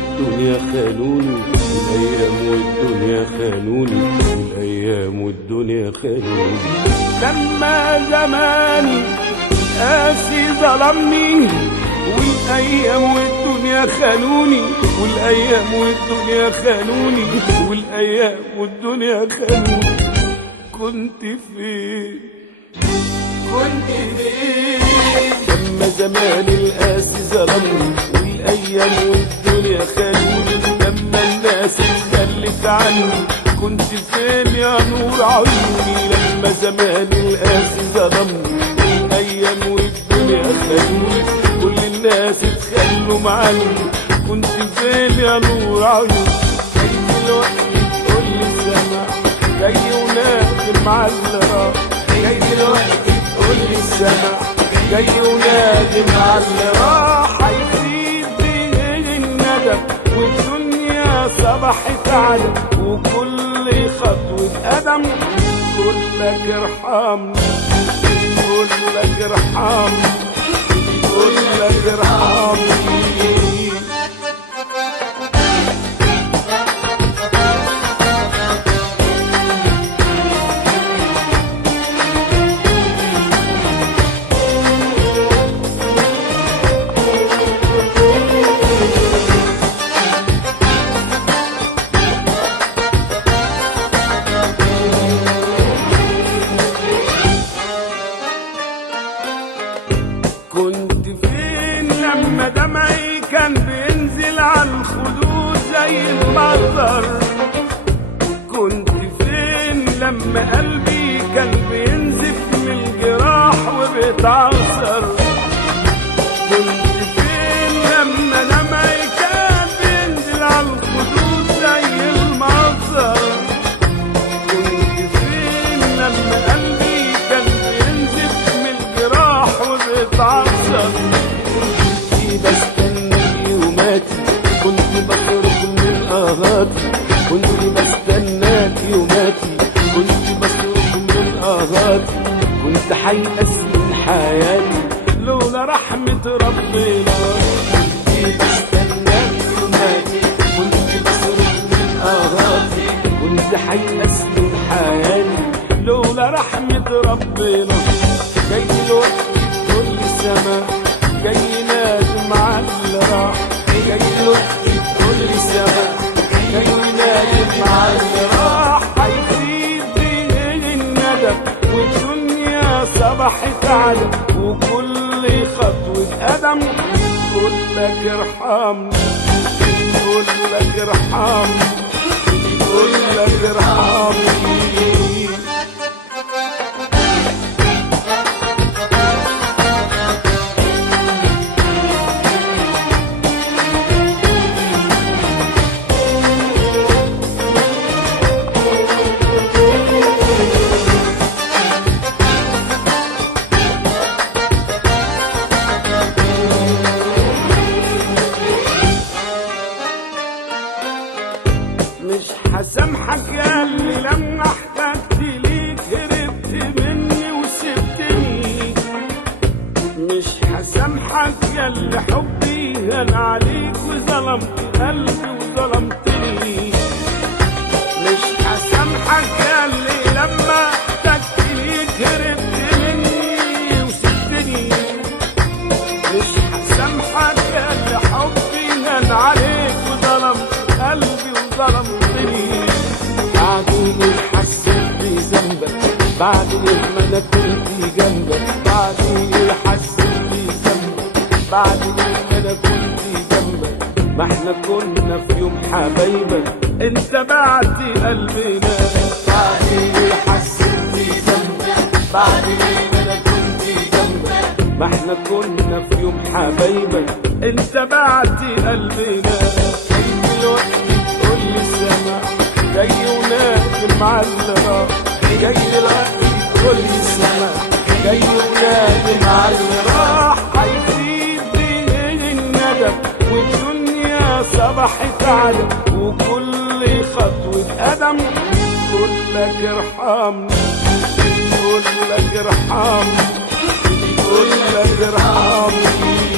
والدنيا خانوني، الأيام والدنيا خانوني، الأيام والدنيا خانوني. لما زماني قاسي ظلمني، والأيام والدنيا خانوني، والأيام والدنيا خانوني، والأيام والدنيا خانوني. كنت فين؟ كنت فين لما زمان القاسي ظلمني، والأيام والدنيا خانوني؟ لما الناس اتخلت عني، كنت فين يا نور عيوني؟ لما زمان القاسي ظلمني، والأيام والدنيا خانوني، كل الناس اتخلوا عني، كنت فين يا نور عيوني؟ جاي دلوقتي تقولي السماء جاي ونادم على اللي راح، جاي دلوقتي تقولي السماء جاي ونادم على اللي راح. هيفيد بيه الندم والدنيا صبحت على، وكل خطوة قدم كلك ارحمني، كلك ارحمني، كلك ارحمني. كنت فين لما دمعي كان بينزل على الخدود زي المطر؟ كنت فين لما قلبي كان بينزف من الجراح وبيتعصر؟ كنت فين لما دمعي كان بينزل على الخدود زي المطر؟ كنت فين لما قلبي كان بينزف من الجراح وبيتعصر؟ كنت بستنى يوماتي، كنت بخرج من آهاتي، كنت بستناك يوماتي، كنت بخرج من آهاتي، كنت حيأس من حياتي لولا رحمة ربنا. كنت بستناك يوماتي، كنت بخرج من آهاتي، كنت حيأس من حياتي لولا رحمة ربنا. جاي دلوقتي تقولي السماء جاي نادم على اللي راح، جاي دلوقتي تقولي السماء جاي نادم على اللي راح. هيفيد بيه الندم والدنيا صبحت على، وكل خطوة قدم كلك ارحمني، كلك ارحمني، كلك ارحمني. مش هسامحك يا اللي لما احتجت ليك هربت مني وسبتني، مش هسامحك يا اللي حبي هان عليك وظلمت قلبي وظلمتني، مش هسامحك يا اللي لما احتجت ليك هربت مني وسبتني، مش هسامحك يا اللي حبي هان عليك وظلمت قلبي وظلمتني. بعد ايه حسيت بذنبك، بعد ايه ما انا كنت جنبك، بعد ايه حسيت بذنبك، بعد ايه ما انا كنت جنبك، ما احنا كنا في يوم حبايبك انت بعت قلبنا. بعد ايه حسيت بذنبك، بعد ايه ما انا كنت جنبك، ما احنا كنا في يوم حبايبك انت بعت قلبنا. دلوقتي تقولي السماء جاي ونادم على اللي راح، جاي دلوقتي تقولي السماء جاي ونادم على اللي راح. هيفيد بيه الندم والدنيا صبحت على، وكل خطوة قدم كلك ارحمني، كلك ارحمني، كلك ارحمني.